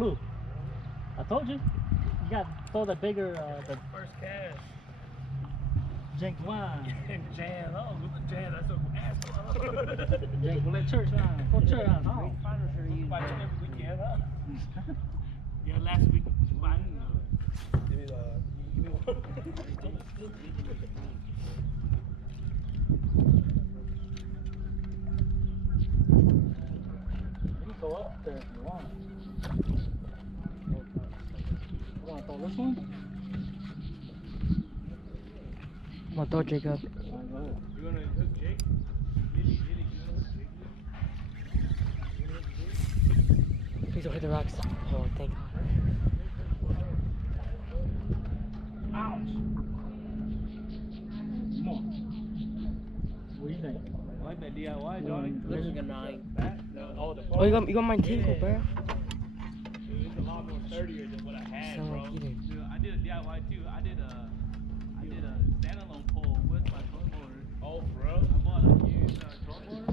blue. I told you. You got to throw the bigger, the First cast. Jake wine. Jan, oh, with the Jan, that's an asshole. Jake, well, let church wine. Go church wine. Oh. Fighting every weekend, huh? Yeah, last week, fighting. Give me one. You can go up there if you want. You want to throw this one? I'm gonna throw Jacob. You wanna hook Jake? Please don't hit the rocks. Oh, thank God. Ouch! Come on. What do you think? I like that DIY, Johnny. Looks like a 9. Oh, the Oh, you got my tinkle, bro. It's a lot more sturdier than what I had, Sound bro. like you did. Dude, I did a DIY too. I did a standalone pole with my drum motor. Oh, bro. I bought a used drum motor.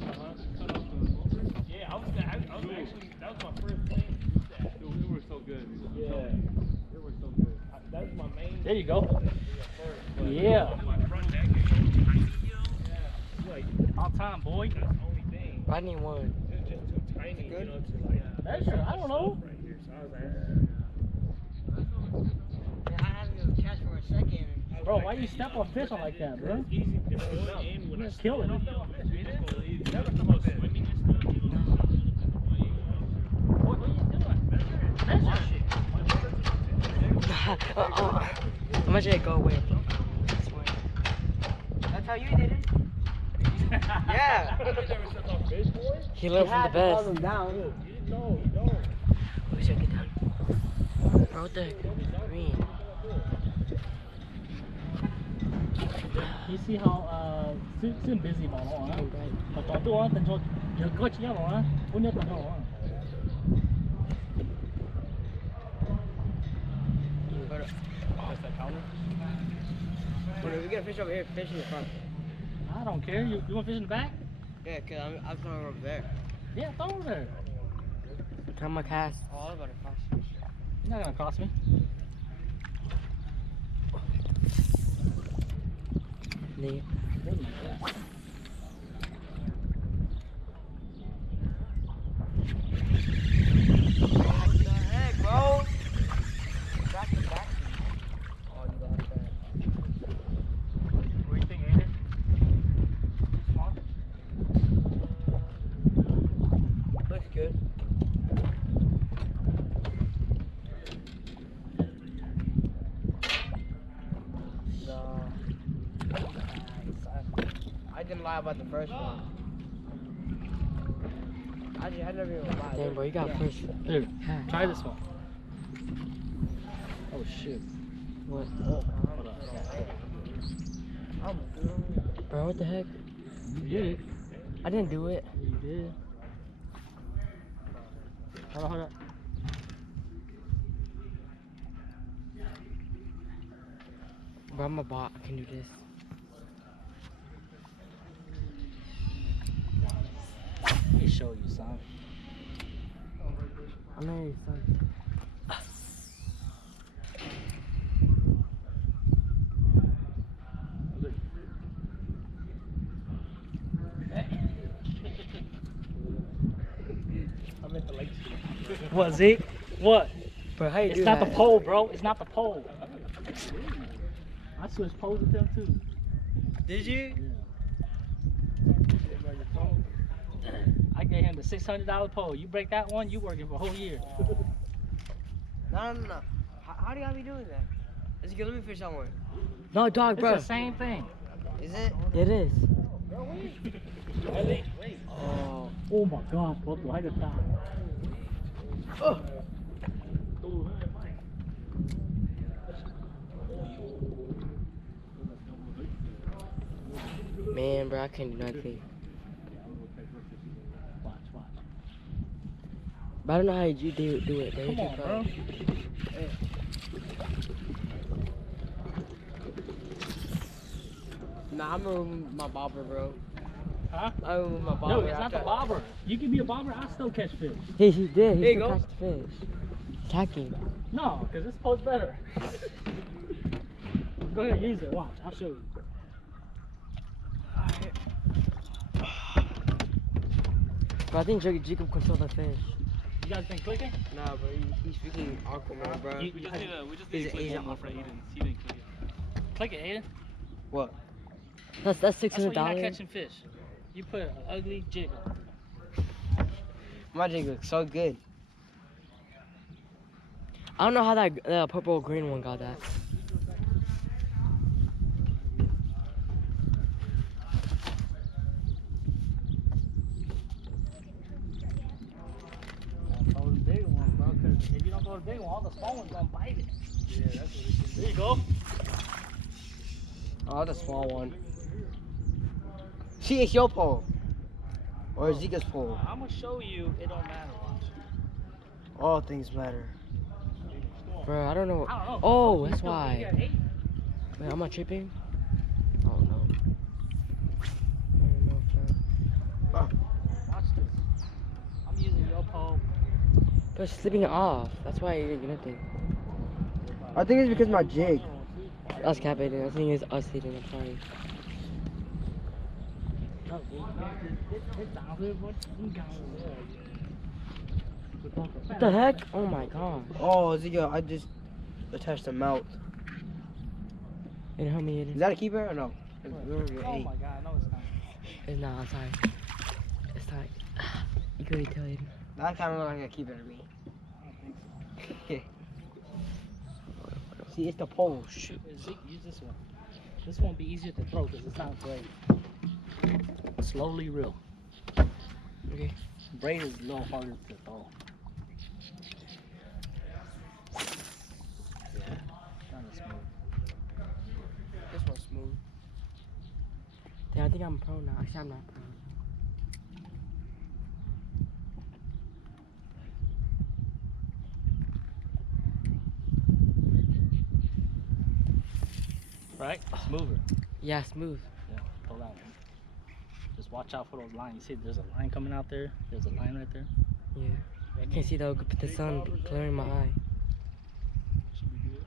Cut off the motor. Yeah, I was actually, that was my first thing. Dude, they were so good. Yeah, they were so good. That was my main. There you go. First, Yeah. my front deck is so tiny, yo. Yeah. Like, All time, boy. that's the only thing. I need one. It's just too tiny, you know, to like. That's true. I don't know. Right here, so I was like, Yeah, I had to catch for a second. Bro, why you step on fish like that, bro? it's easy. It's only aim when I Just kill it. Never come up swimming and stuff. What are you doing? Measure it. I'm gonna let it go away. That's how you did it. Yeah. He learned from the best. Down. No, you don't. Wish I could get down. Bro, what the heck? Green. You see how xin busy mà nó á. Mà tao tôi á, tao cho giờ có chỉ nhau á, bốn nhất tao nó á. That's that counter? When we get a fish over here, fish in the front. I don't care. You want fish in the back? Yeah, cause I'm throwing over there. Yeah, throw over there. Time my cast. All about it cost. You're not gonna cost me. Yeah. What the heck, bro? Back to back. Oh, you got that. What do you think, Andrew? Small? Looks good. No. I didn't lie about the first one. I never even lied. Damn, bro, you got first. Here, try this one. Oh shit. What? Hold up. Bro, what the heck? You did it. I didn't do it. You did. Hold on. Bro, I'm a bot. I can do this. Let me show you something. I'm not son. I'm at the lake. What, Zeke? What? Bro, how you It's do not that? the pole, bro. It's not the pole. I switched poles with them too. Did you? I gave him the $600 pole. You break that one, you working for a whole year. No. How do y'all be doing that? Let's go. Let me fish somewhere. No, dog, bro. It's the same thing. Is it? It is. Oh my gosh, bro. I got that. Oh. Man, bro, I can't do nothing. Watch. But I don't know how you do it. Bro. Come on, bro. Hey. Nah, I'm gonna remove my bobber, bro. Huh? I'm gonna remove my bobber. No, it's not the bobber. You can be a bobber, I still catch fish. He did. There He you still go. catch the fish. Attacking. No, because this pole's better. Go ahead, use it. Watch, I'll show you. But I think Jacob controls the fish. You guys been clicking? Nah, bro, he's freaking Aquaman, bro. We just need to click Asian one more for Aiden. He didn't click it. Click it, Aiden. What? That's That's why you're not $600. catching fish. You put an ugly jig on. My jig looks so good. I don't know how that purple green one got that. Throw the big one, bro. Because if you don't throw the big one, all the small ones gonna bite it. Yeah, that's what it is. There you go. Oh, the small one. See, it's your pole. Or Zika's pole. I'm gonna show you. It don't matter. Watch. All things matter. Bro, I don't know. I don't know. Oh, You that's still- why. you got 8? Man, am I tripping? Oh no. I don't know, bro. Watch this. I'm using your pole. But it's slipping off. That's why I didn't get nothing. I think it's because my jig. Us capping. I think it's us hitting. I'm sorry. What the heck? Oh my god. Oh, Zika, I just attached the mouth. And help me in. Is that a keeper or no? Oh my god, no it's not. It's not, I'm sorry. It's tight. You couldn't tell it. That kind of look like a keeper to me. I don't think so. See, it's the pole. Shoot. Zeke, use this one. This one will be easier to throw because it's not braid. Slowly reel. Okay. Braid is a little harder to throw. Yeah, kind of smooth. This one's smooth. Yeah, I think I'm pro now. Actually, I'm not pro. Right? Smoother. Yeah, smooth. Yeah, pull that one. Just watch out for those lines. You see there's a line coming out there? There's a line right there. Yeah. I can't see though, but the sun glaring my eye. Should be good.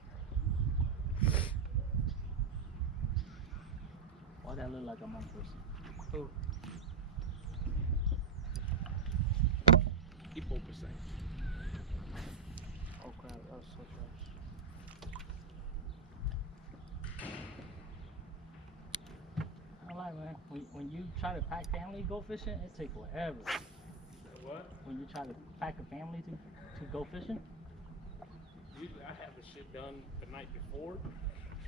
Why that look like a monk person? Who? He 4%. Oh crap, that was so close. I like, man. When you try to pack family go fishing, it takes forever. What? When you try to pack a family to go fishing, Usually I have the shit done the night before.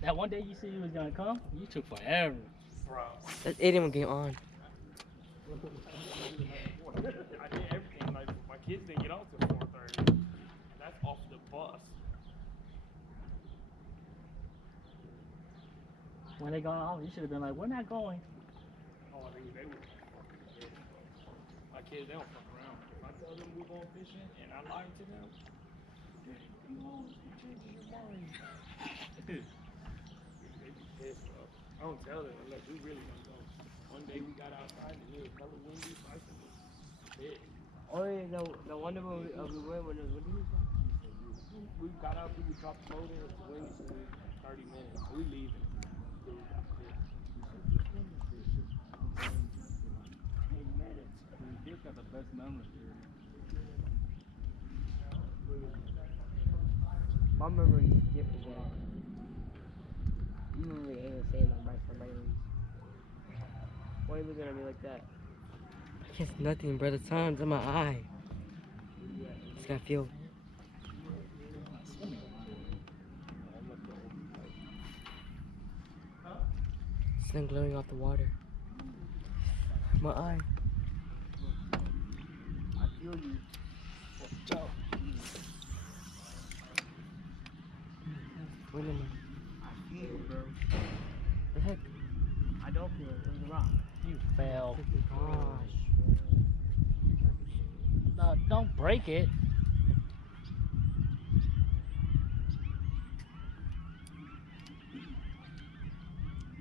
that one day you said you was gonna come, you took forever. Bro. That's 81 game on. I did everything. Like, my kids didn't get on till 4:30. And that's off the bus. When they got home, you should have been like, we're not going. Oh, I think they were. My kids, they don't fuck around. If I tell them we're going fishing and I lie to them, you know, you're changing your mind. They be pissed, bro. I don't tell them unless we really gonna go. One day we got outside and it was hella windy, so I said, shit. Oh yeah, the one that we went when it was windy. We got out, we dropped the boat in, it's windy, so we 30 minutes. We leaving. Till we got pissed. He's got the best memory here. My memory is different, bro. You really ain't the same like my memories. Why are you looking at me like that? I can't see nothing, bro. The sun's in my eye. Just gotta feel. Sun glowing off the water. My eye. I feel you. Watch out. Wait a minute. I feel you, bro. The heck? I don't feel it. There's a rock. You fail. Gosh. No, don't break it.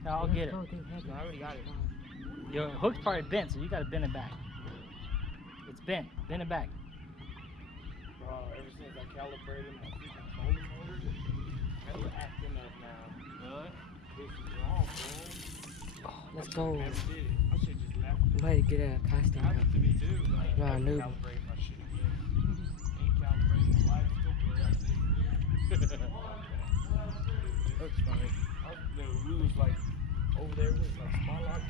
Yeah, I'll get it. No, I already got it. Your hook's probably bent, so you gotta bend it back. It's bent. Bend it back. Ever since I calibrated my freaking trolling motor, it's acting up now. Really? This is wrong, bro. Let's go. Never did it. I should just left I'm ready to get a costume. it. Happened to me too. Like, Nah, noob. calibrate my shit. Ain't calibrating my life. That's fine. We was like over there. We was like spotlight.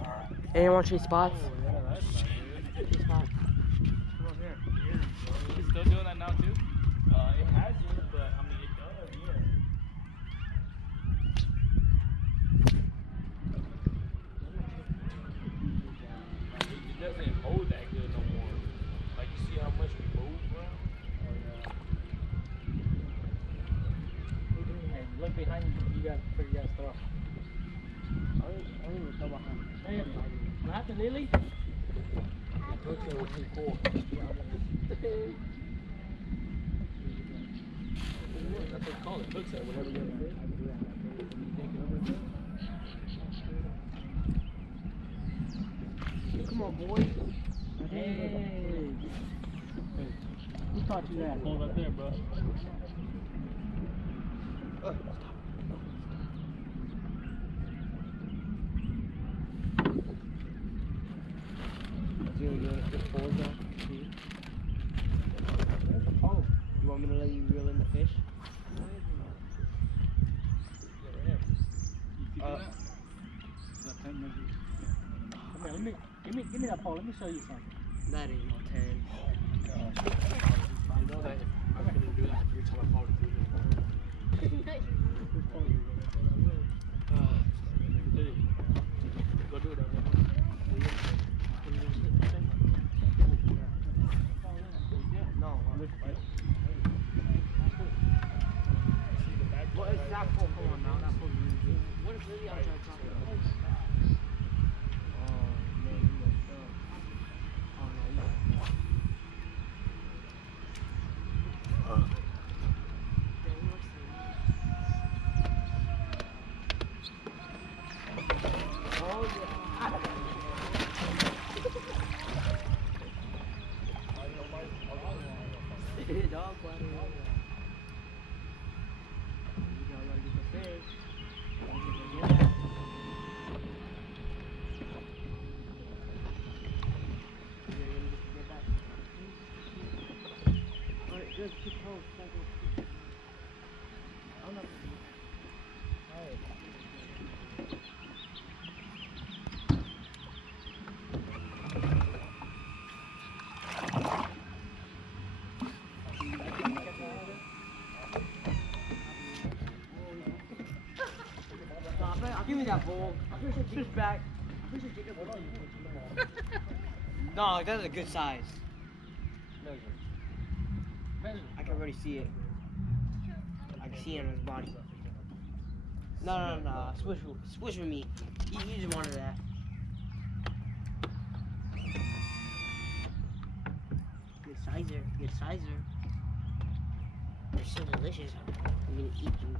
Alright. Anyone see spots? Oh, yeah, that's not good. See spots. Come up here. Is it still doing that now too? It hasn't, but I mean it does, yeah. It doesn't hold that good no more. Like you see how much we move, bro? Hey, look behind you. You got figure out stuff. I don't even know behind. Hey, what happened, Lily? Okay, what's he cool? That's what they call it. Looks at whatever you're doing. Come on, boy. Hey. Who taught you that? Hold up there, bro. You want to fish pulls now? Oh, you want me to let you reel in the fish? Give me that pole. Let me show you something. That ain't no 10. I know that if I couldn't do that every time I fall through the water. Go do it, No, what is that pole? Come on now, that pole. What is really outside talking about? Oh, man, you messed up. Oh, no, you messed up. Oh, yeah. Dog water. You gotta get the fish. Alright, just keep close. I'm not. Alright. Give me that bowl. I'm pretty sure Jacob's back. I'm pretty sure Jacob will tell you. No, that's a good size. I can already see it. I can see it on his body. No. Swish with me. You just wanted that. Good sizer. They're so delicious. I'm gonna eat them.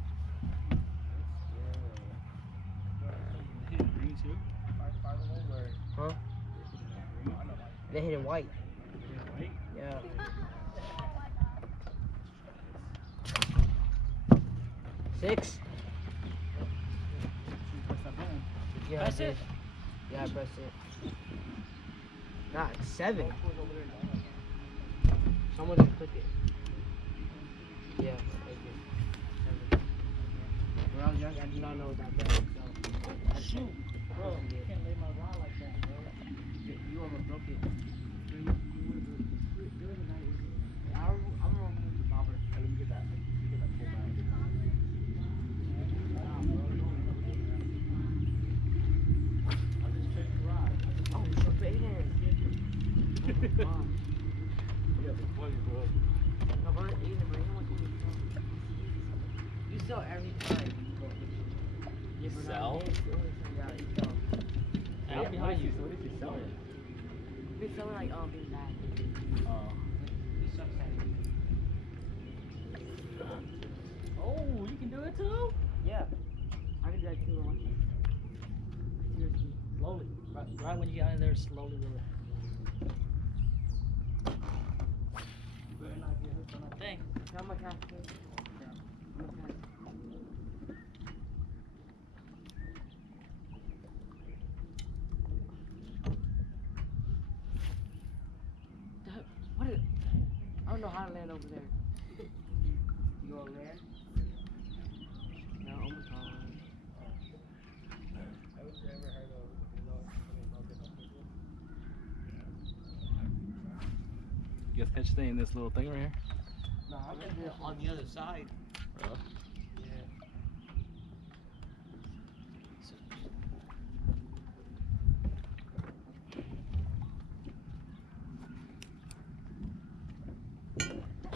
Green too? Huh? They hit it white. White? Yeah. Six. Press that button. Yeah, Press I did. it? Yeah, I pressed it. Nah, it's 7. Someone just click it. Yeah, I did. 7. When I was young, I did not know what that meant. So Shoot. Bro, you can't lay my rod like that, bro. you almost broke it. I'm gonna remove the bobber. Let me get that. Let me get that full back. I just checked the rod. Oh, it's a baited. Oh, wow. Yeah, it's funny, bro. No, but it's easy, bro. You know what you need. You sell every time. Yeah, but Sell? Yeah, you sell. Out behind you, so what is he selling? Been selling like being bad. Oh. He sucks at it. Oh, you can do it too? Yeah. I can do that too. Seriously. Slowly. Right when you get in there, slowly reel it. how to land over there. You go land? No, almost all land. You guys catch stay in this little thing right here? No, I'm gonna do it on the other side. Bro.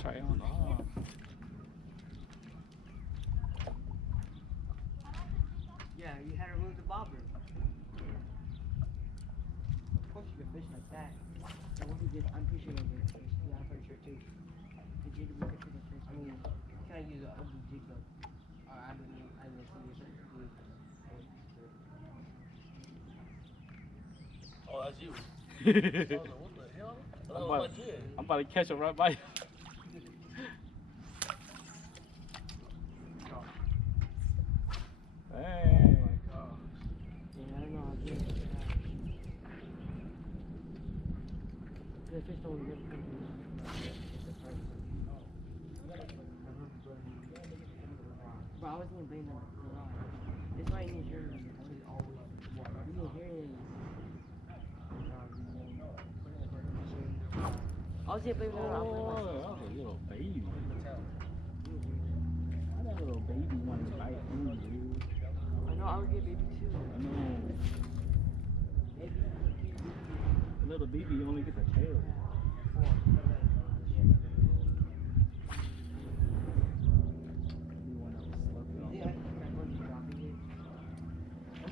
Try on off. Yeah, you had to remove the bobber. Of course you can fish like that. So what he did, I'm pretty sure you'll get fish. Yeah, I'm pretty sure too. The jig will get the fish. I mean, can I use an ugly jig though? I didn't see it. Oh, that's you. I'm, What the hell? I'm about to catch him right by you. Hey. Yeah, I don't know how to do it. The fish don't get it. Bro, I wasn't even playing that. It's right in your ear. You can hear it. I was here playing that. Oh, that was a little baby. Why that little baby want to bite food, dude? I know, I would get baby too. I know. The little baby only gets a tail.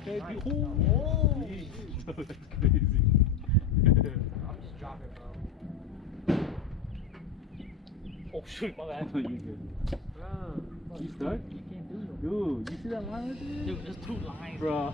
Okay, oh, that's crazy. I'm just dropping, bro. Oh shoot, my bad. You good? Bro. You stuck? You can't do it. Dude, you see that line right there? Dude, there's 2 lines. Bro.